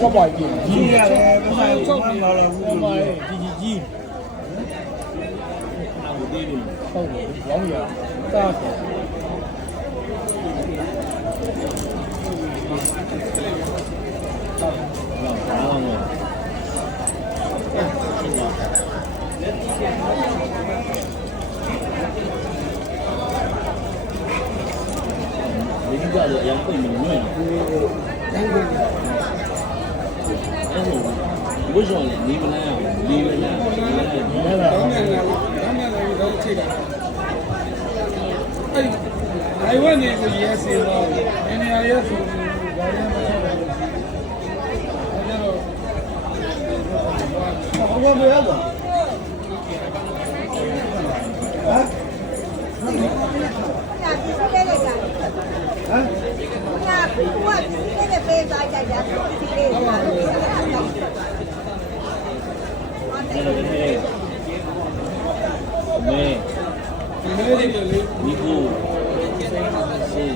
6ပါကြီးကြီးရတယ်မဆိုင်ဘူးမှလာတော့ဘူး 6ပါကြီးဟုတ်တယ်ဘောင်းရတာဆိုဒီကလည်းအရင်ပြင်မလို့ဘုရားလည်းနေမလားနေမလားနေမလားတော့ချိန်တာအိုင်ဝမ်နေကိုရဲစေတော့အင်းရရဲဆိုဘာလဲမဆက်ဘူးအဲ့တော့ဘာမရတော့ဒီကိုစေး